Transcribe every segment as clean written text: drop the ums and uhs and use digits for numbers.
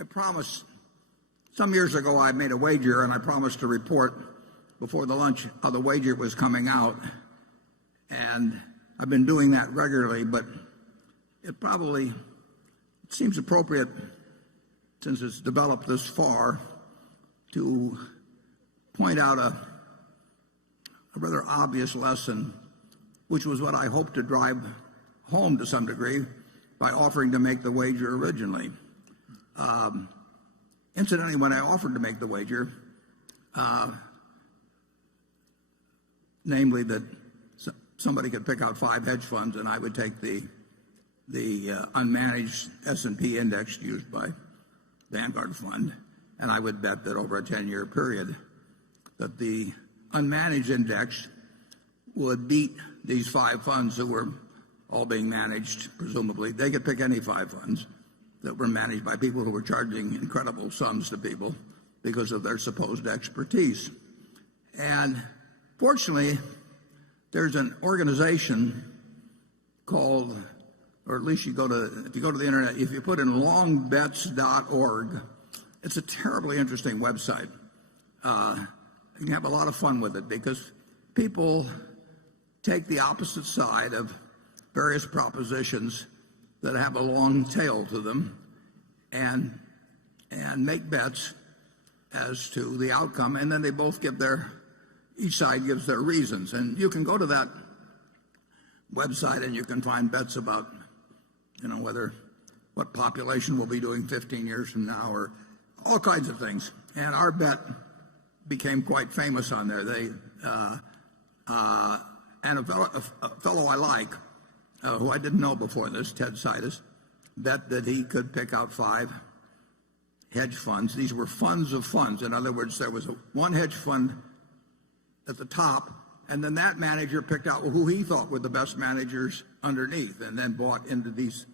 I promised some years ago I made a wager, and I promised to report before the lunch how the wager was coming out. And I've been doing that regularly, but it seems appropriate, since it's developed this far, to point out a rather obvious lesson, which was what I hoped to drive home to some degree by offering to make the wager originally. Incidentally, when I offered to make the wager, namely that somebody could pick out 5 hedge funds and I would take the unmanaged S&P index used by Vanguard Fund, and I would bet that over a 10-year period that the unmanaged index would beat these 5 funds that were all being managed, presumably. They could pick any 5 funds that were managed by people who were charging incredible sums to people because of their supposed expertise. And fortunately, there's an organization called, or at least if you go to the internet, if you put in longbets.org, it's a terribly interesting website. You can have a lot of fun with it because people take the opposite side of various propositions that have a long tail to them and make bets as to the outcome, and then they both give each side gives their reasons. And you can go to that website and you can find bets about, what population will be doing 15 years from now, or all kinds of things. And our bet became quite famous on there. And a fellow I like, who I didn't know before this, Ted Seides, bet that he could pick out 5 hedge funds. These were funds of funds. In other words, there was one hedge fund at the top, and then that manager picked out who he thought were the best managers underneath, and then bought into these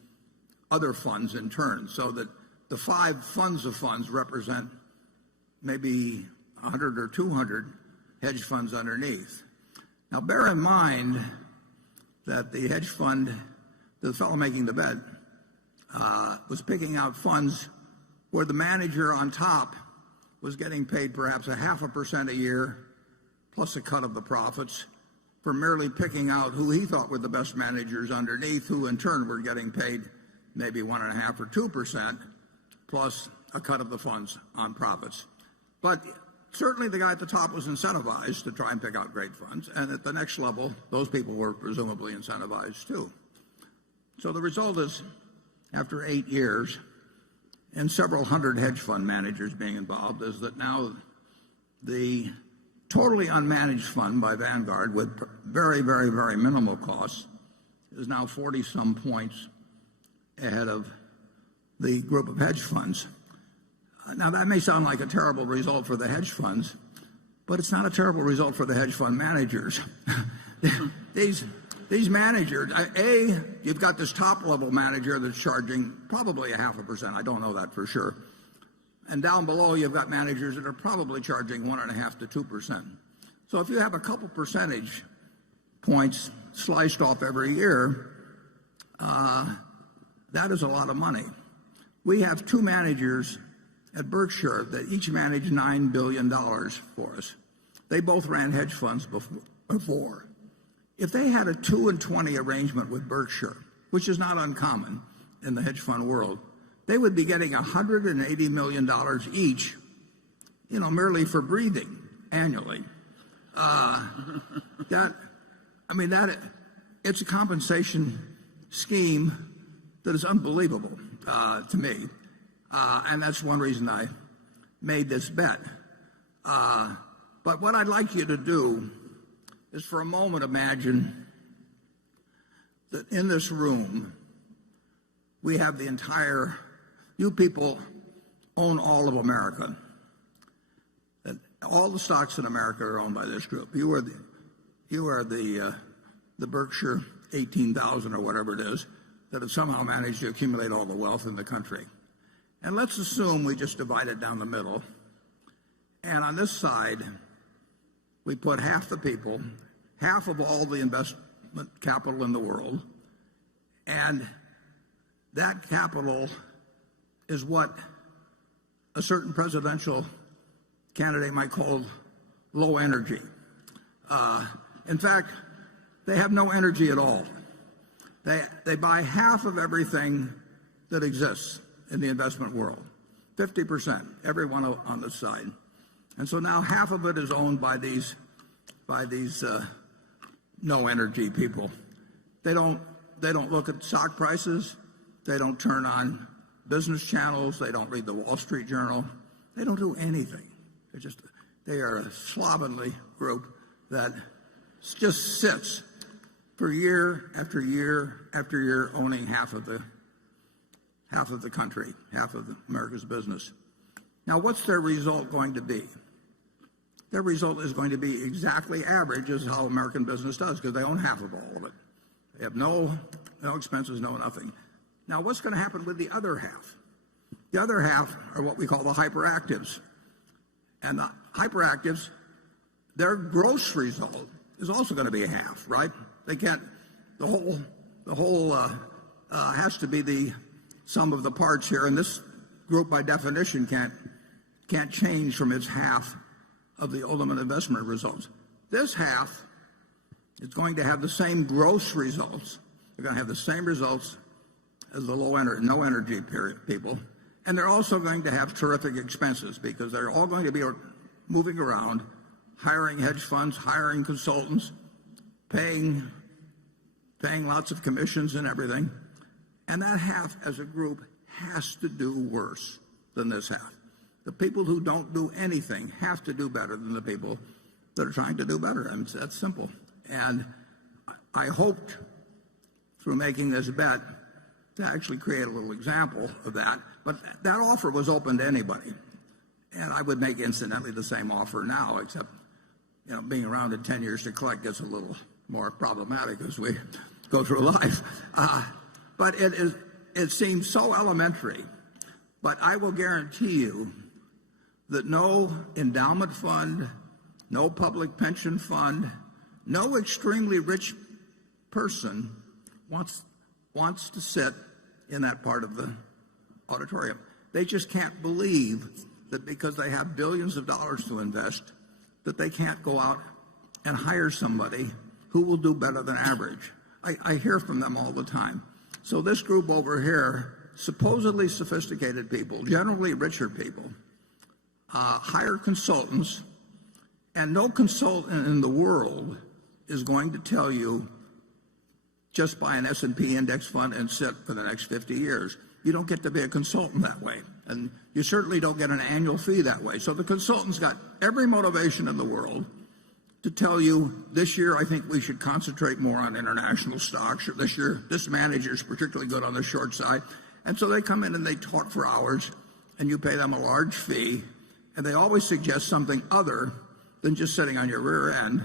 other funds in turn, so that the 5 funds of funds represent maybe 100 or 200 hedge funds underneath. Now, bear in mind that the hedge fund, the fellow making the bet, was picking out funds where the manager on top was getting paid perhaps 0.5% a year plus a cut of the profits for merely picking out who he thought were the best managers underneath, who in turn were getting paid maybe 1.5 or 2% plus a cut of the funds on profits. But certainly the guy at the top was incentivized to try and pick out great funds, and at the next level, those people were presumably incentivized too. So the result is, after 8 years and several hundred hedge fund managers being involved, is that now the totally unmanaged fund by Vanguard, with very, very, very minimal costs, is now 40-some points ahead of the group of hedge funds. Now, that may sound like a terrible result for the hedge funds, but it's not a terrible result for the hedge fund managers. These managers, you've got this top-level manager that's charging probably 0.5%. I don't know that for sure. And down below, you've got managers that are probably charging 1.5 to 2%. So if you have a couple percentage points sliced off every year, that is a lot of money. We have 2 managers at Berkshire that each managed $9 billion for us. They both ran hedge funds before. If they had a 2 and 20 arrangement with Berkshire, which is not uncommon in the hedge fund world, they would be getting $180 million each, merely for breathing annually. It's a compensation scheme that is unbelievable to me. And that's one reason I made this bet. But what I'd like you to do is for a moment imagine that in this room we have you people own all of America. That all the stocks in America are owned by this group. You are the Berkshire 18,000 or whatever it is that have somehow managed to accumulate all the wealth in the country. And let's assume we just divide it down the middle. And on this side, we put half the people, half of all the investment capital in the world, and that capital is what a certain presidential candidate might call low energy. In fact, they have no energy at all. They buy half of everything that exists in the investment world, 50%, everyone on the side. And so now half of it is owned by these no energy people. They don't look at stock prices. They don't turn on business channels. They don't read the Wall Street Journal. They don't do anything. They are a slovenly group that just sits for year after year after year, owning half of the country, half of America's business. Now, what's their result going to be? Their result is going to be exactly average as how American business does, because they own half of all of it. They have no expenses, no nothing. Now, what's going to happen with the other half? The other half are what we call the hyperactives. And the hyperactives, their gross result is also going to be a half, right? They can't, the whole has to be the sum of the parts here, and this group by definition can't change from its half of the ultimate investment results. This half is going to have the same gross results. They're going to have the same results as the no energy people, and they're also going to have terrific expenses because they're all going to be moving around, hiring hedge funds, hiring consultants, paying lots of commissions and everything. And that half as a group has to do worse than this half. The people who don't do anything have to do better than the people that are trying to do better. I mean, that's simple. And I hoped through making this bet to actually create a little example of that. But that offer was open to anybody. And I would make incidentally the same offer now, except being around in 10 years to collect gets a little more problematic as we go through life. But it seems so elementary. But I will guarantee you that no endowment fund, no public pension fund, no extremely rich person wants to sit in that part of the auditorium. They just can't believe that because they have billions of dollars to invest, that they can't go out and hire somebody who will do better than average. I hear from them all the time. So this group over here, supposedly sophisticated people, generally richer people, hire consultants, and no consultant in the world is going to tell you just buy an S&P index fund and sit for the next 50 years. You don't get to be a consultant that way, and you certainly don't get an annual fee that way. So the consultant's got every motivation in the world to tell you, this year I think we should concentrate more on international stocks, or this year this manager's particularly good on the short side. And so they come in and they talk for hours, and you pay them a large fee, and they always suggest something other than just sitting on your rear end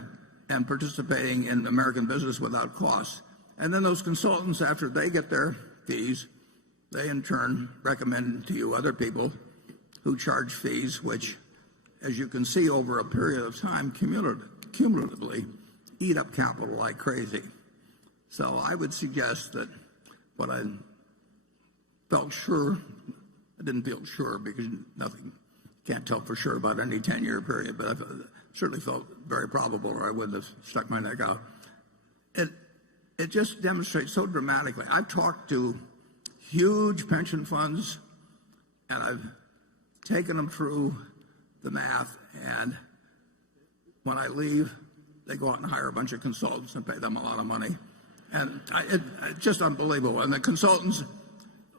and participating in American business without cost. And then those consultants, after they get their fees, they in turn recommend to you other people who charge fees, which, as you can see over a period of time, cumulatively eat up capital like crazy. So I would suggest that what I felt sure, I didn't feel sure because nothing, can't tell for sure about any 10-year period, but I certainly felt very probable, or I wouldn't have stuck my neck out. It just demonstrates so dramatically. I've talked to huge pension funds, and I've taken them through the math, and when I leave, they go out and hire a bunch of consultants and pay them a lot of money. And it's just unbelievable. And the consultants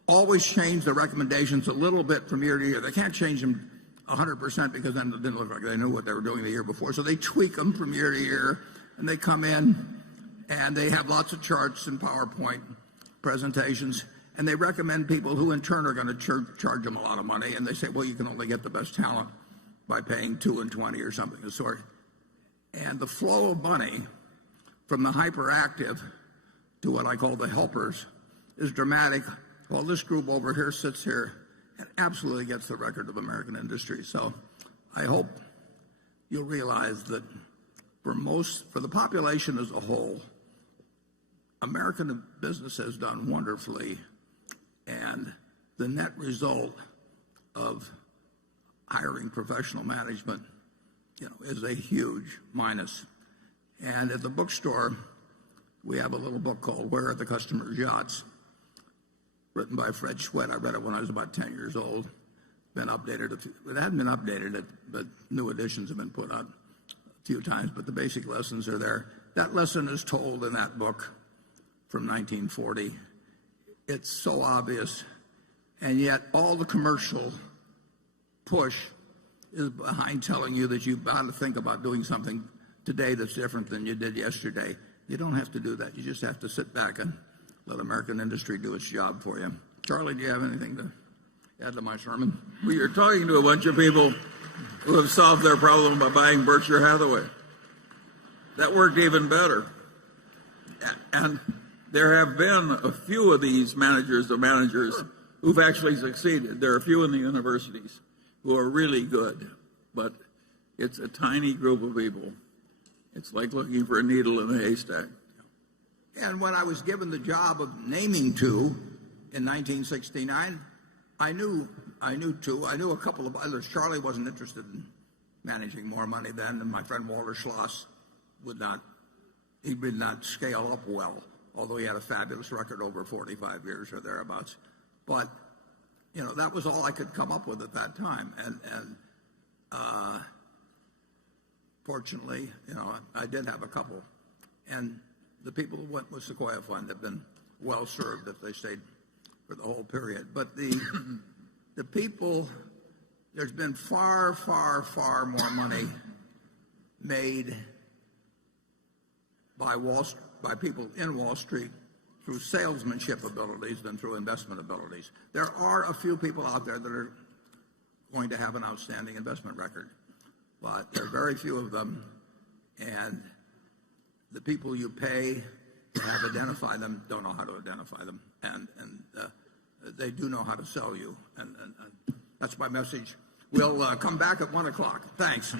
always change the recommendations a little bit from year to year. They can't change them 100% because then it didn't look like they knew what they were doing the year before. So they tweak them from year to year, and they come in and they have lots of charts and PowerPoint presentations, and they recommend people who in turn are going to charge them a lot of money. And they say, well, you can only get the best talent by paying 2 and 20 or something of the sort. And the flow of money from the hyperactive to what I call the helpers is dramatic, while this group over here sits here and absolutely gets the record of American industry. So I hope you'll realize that for the population as a whole, American business has done wonderfully, and the net result of hiring professional management, is a huge minus. And at the bookstore, we have a little book called Where Are the Customer's Yachts, written by Fred Schwett. I read it when I was about 10 years old. Been updated. It hadn't been updated, but new editions have been put out a few times. But the basic lessons are there. That lesson is told in that book from 1940. It's so obvious, and yet all the commercial push is behind telling you that you've got to think about doing something today that's different than you did yesterday. You don't have to do that. You just have to sit back and let American industry do its job for you. Charlie, do you have anything to add to my sermon? Well, you're talking to a bunch of people who have solved their problem by buying Berkshire Hathaway. That worked even better. And there have been a few of these managers who've actually succeeded. There are a few in the universities who are really good, but it's a tiny group of people. It's like looking for a needle in a haystack. And when I was given the job of naming two in 1969, I knew two. I knew a couple of others. Charlie wasn't interested in managing more money then, and my friend Walter Schloss would not scale up well, although he had a fabulous record over 45 years or thereabouts. But that was all I could come up with at that time, and fortunately, I did have a couple, and the people who went with Sequoia Fund have been well served if they stayed for the whole period. But the people, there's been far, far, far more money made by people in Wall Street through salesmanship abilities than through investment abilities. There are a few people out there that are going to have an outstanding investment record, but there are very few of them, and the people you pay to have identify them don't know how to identify them, and they do know how to sell you, and that's my message. We'll come back at 1 o'clock. Thanks.